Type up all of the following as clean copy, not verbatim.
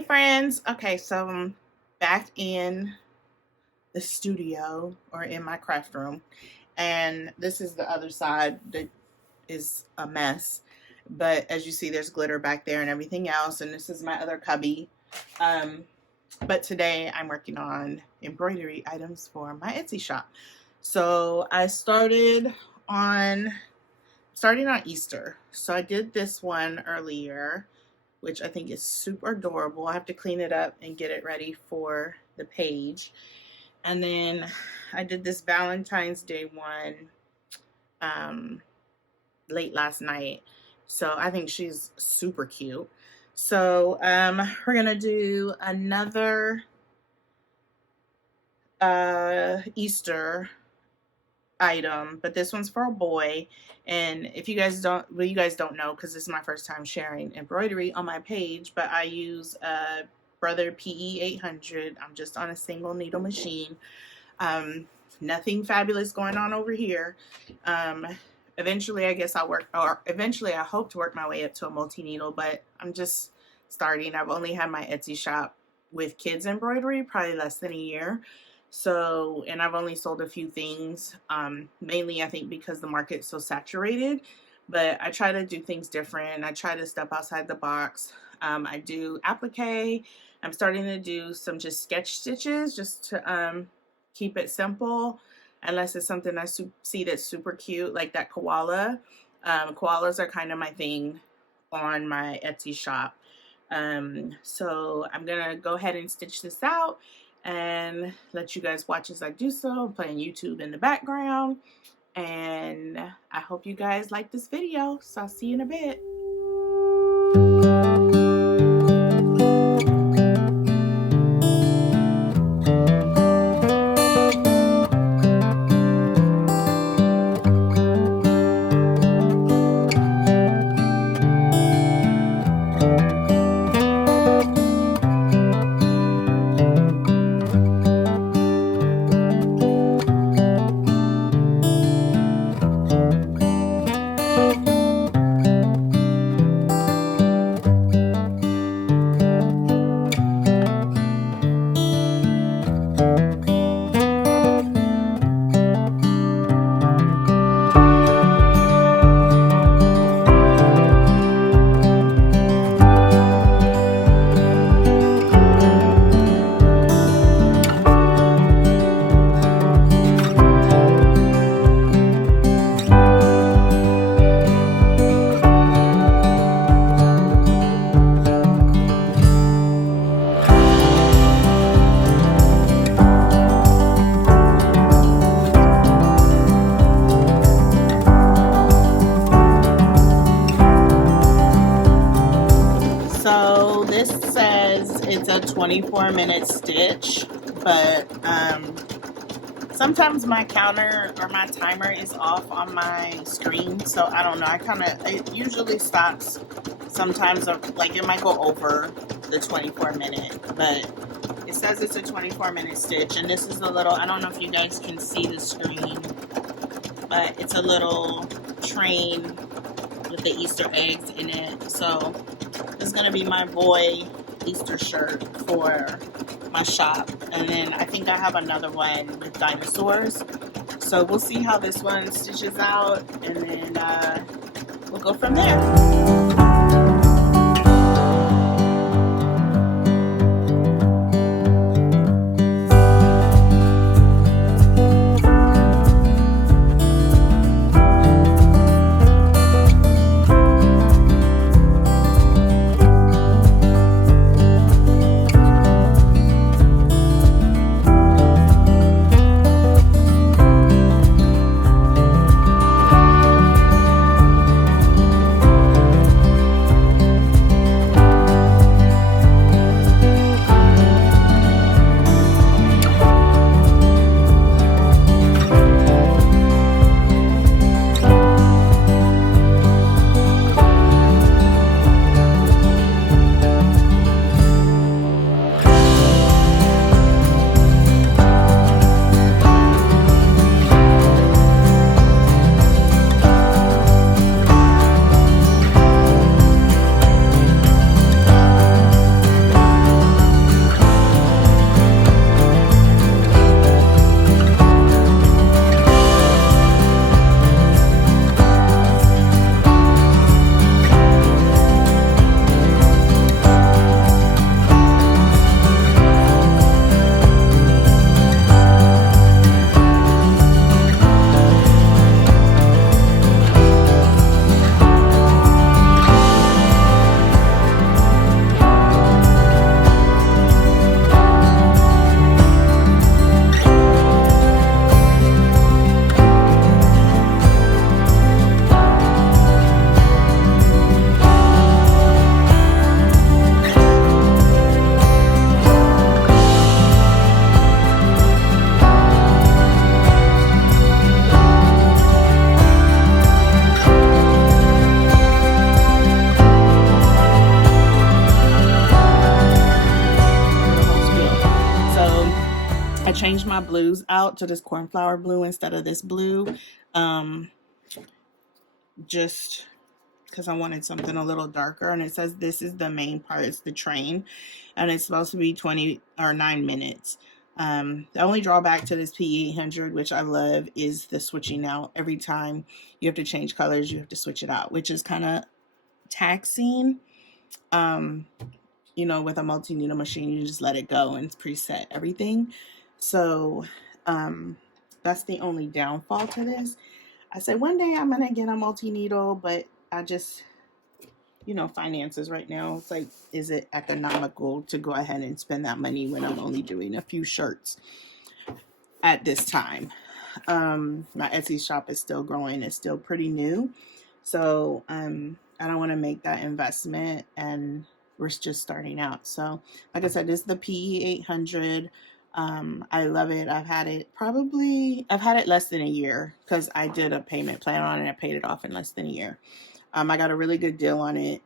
Hey friends. Okay, so I'm back in the studio or in my craft room, and this is the other side that is a mess. But as you see, there's glitter back there and everything else, and this is my other cubby. Um, but today I'm working on embroidery items for my Etsy shop. So I on starting on Easter. So I did this one earlier, which I think is super adorable. I have to clean it up and get it ready for the page. And then I did this Valentine's Day one late last night. So I think she's super cute. So we're gonna do another Easter item, but this one's for a boy. And if you guys don't, well, you guys don't know because this is my first time sharing embroidery on my page, but I use a Brother Pe800. I'm just on a single needle machine. Nothing fabulous going on over here. Eventually I guess eventually I hope to work my way up to a multi-needle, but I'm just starting. I've only had my Etsy shop with kids embroidery probably less than a year. So, and I've only sold a few things, mainly I think because the market's so saturated, but I try to do things different. I try to step outside the box. I do applique. I'm starting to do some just sketch stitches just to keep it simple, unless it's something I see that's super cute, like that koala. Koalas are kind of my thing on my Etsy shop. So I'm gonna go ahead and stitch this out and let you guys watch as I do so. I'm playing YouTube in the background, and I hope you guys like this video. So I'll see you in a bit. So this says it's a 24-minute stitch, but sometimes my counter or my timer is off on my screen, so I don't know. It usually stops sometimes, like it might go over the 24-minute, but it says it's a 24-minute stitch. And this is a little, I don't know if you guys can see the screen, but it's a little train with the Easter eggs in it. So this is gonna be my boy Easter shirt for my shop. And then I think I have another one with dinosaurs. So we'll see how this one stitches out, and then we'll go from there. I changed my blues out to this cornflower blue instead of this blue, just because I wanted something a little darker. And it says this is the main part, it's the train, and it's supposed to be 20 or 9 minutes. The only drawback to this Pe800, which I love, is the switching out. Every time you have to change colors, you have to switch it out, which is kind of taxing. You know, with a multi-needle machine, you just let it go and it's preset everything. So that's the only downfall to this. I said one day I'm gonna get a multi-needle, but I just, you know, finances right now, it's like, is it economical to go ahead and spend that money when I'm only doing a few shirts at this time? My Etsy shop is still growing, it's still pretty new, so I don't want to make that investment, and we're just starting out. So like I said, this is the Pe800. I love it. I've had it less than a year, because I did a payment plan on it and I paid it off in less than a year. I got a really good deal on it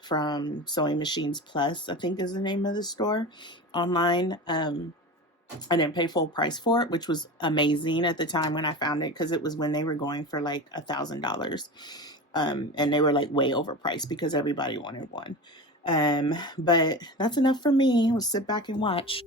from Sewing Machines Plus, I think is the name of the store online. I didn't pay full price for it, which was amazing at the time when I found it, because it was when they were going for like $1,000. And they were like way overpriced because everybody wanted one. But that's enough for me. We'll sit back and watch.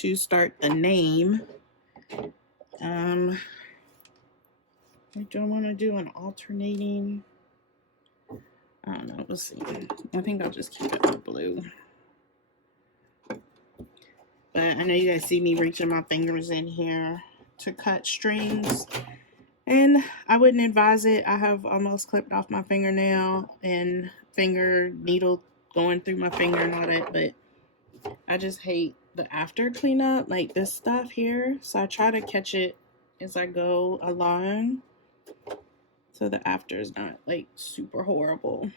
to start a name. I don't want to do an alternating. I don't know. We'll see. I think I'll just keep it with blue. But I know you guys see me reaching my fingers in here to cut strings. And I wouldn't advise it. I have almost clipped off my fingernail and finger needle going through my finger and all that. But I just hate the after cleanup, like this stuff here. So I try to catch it as I go along, so the after is not like super horrible.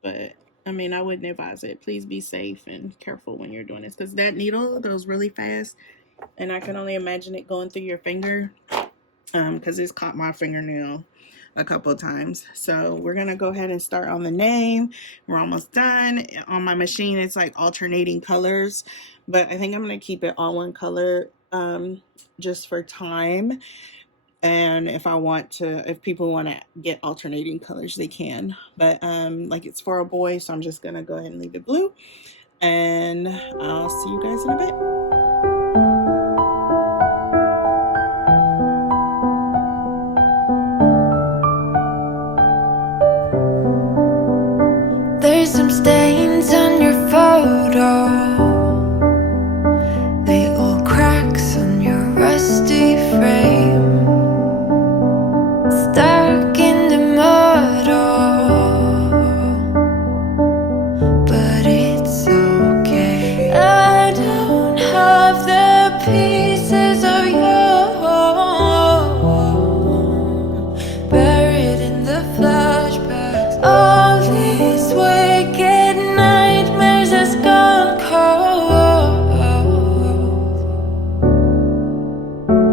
But I mean, I wouldn't advise it. Please be safe and careful when you're doing this, because that needle goes really fast, and I can only imagine it going through your finger, because it's caught my fingernail a couple of times. So we're gonna go ahead and start on the name. We're almost done. On my machine it's like alternating colors, but I think I'm gonna keep it all one color, just for time. And if people want to get alternating colors, they can. But like it's for a boy, so I'm just gonna go ahead and leave it blue, and I'll see you guys in a bit. There's some stains on your photo, little cracks on your rusty frame, stuck in the mud, but it's okay. I don't have the pieces of you buried in the flashbacks. All these wicked nightmares has gone cold.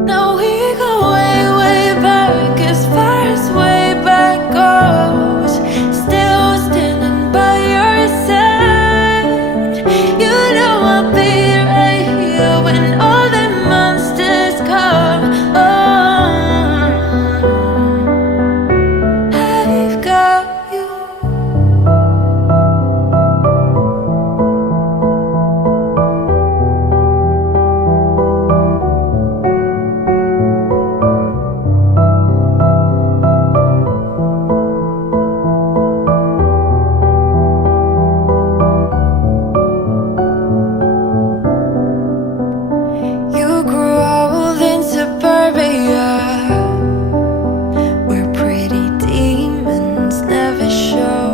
Now we go way, way back, as far as way back goes. Still standing by your side. You know I'll be right here when all the monsters come. I've got you. You grew old in suburbia, where pretty demons never show,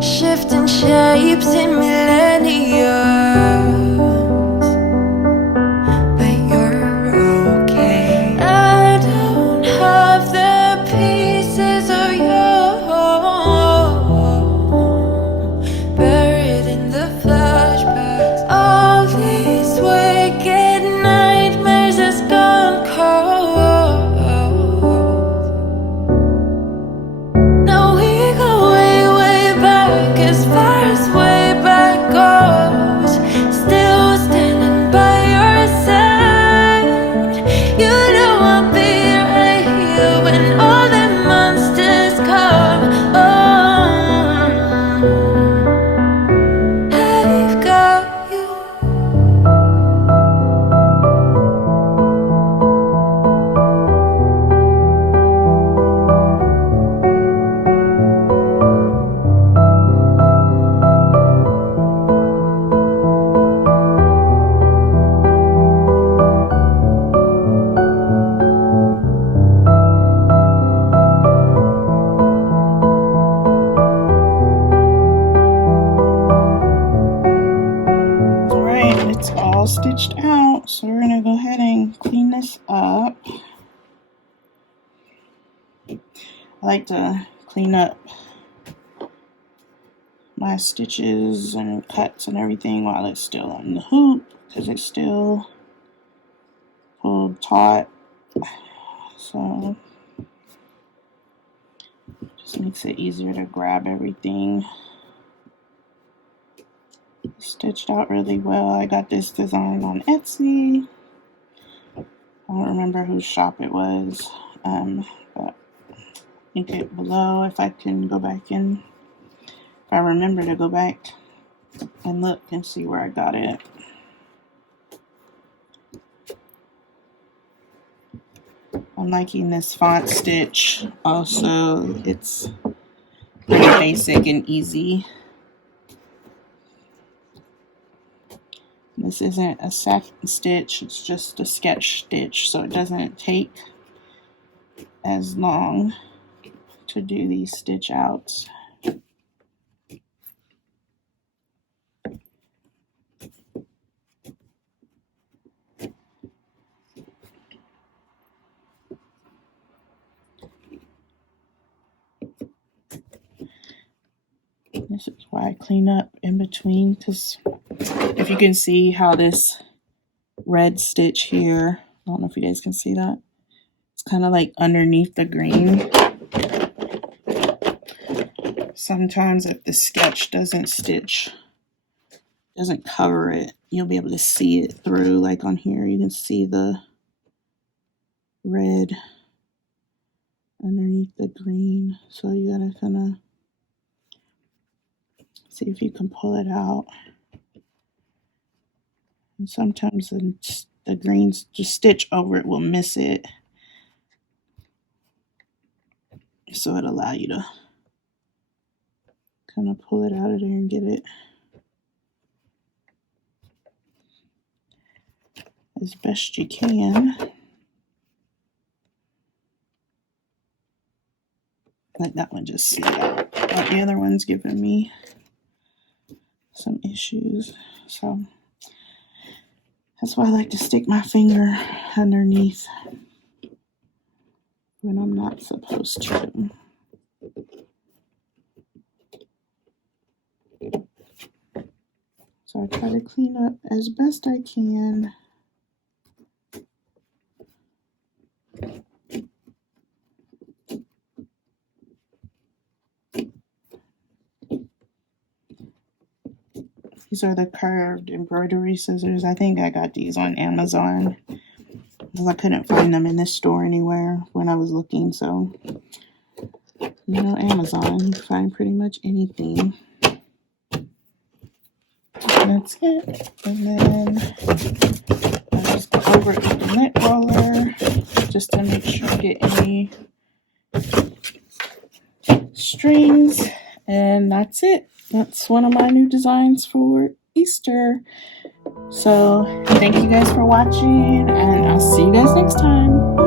shifting shapes in millennia. But you're okay. I don't have the pieces of you buried in the flashbacks. All these wicked nightmares has gone cold. Now we go way, way back, as far as way back goes. Still standing by your side. You know I'll be right here when all the monsters come. I've got you. Alright, it's all stitched out, so we're gonna go ahead and clean this up. I like to clean up my stitches and cuts and everything while it's still on the hoop, because it's still pulled taut. So just makes it easier to grab everything. Stitched out really well. I got this design on Etsy. I don't remember whose shop it was, but link it below if I can go back in. If I remember to go back and look and see where I got it. I'm liking this font stitch. Also, it's pretty basic and easy. This isn't a satin stitch, it's just a sketch stitch, so it doesn't take as long to do these stitch outs. This is why I clean up in between, because if you can see how this red stitch here, I don't know if you guys can see that, it's kind of like underneath the green. Sometimes if the sketch doesn't cover it, you'll be able to see it through. Like on here, you can see the red underneath the green. So you gotta kind of see if you can pull it out. And sometimes the greens, just stitch over it, will miss it. So it'll allow you to kind of pull it out of there and get it as best you can. Like that one just slid out, but the other one's giving me some issues. So that's why I like to stick my finger underneath when I'm not supposed to. So I try to clean up as best I can. These are the curved embroidery scissors. I think I got these on Amazon because I couldn't find them in this store anywhere when I was looking. So, you know, Amazon, you can find pretty much anything. That's it. And then I just go over it with the knit roller just to make sure I get any strings. And that's it. That's one of my new designs for Easter. So thank you guys for watching, and I'll see you guys next time. Bye.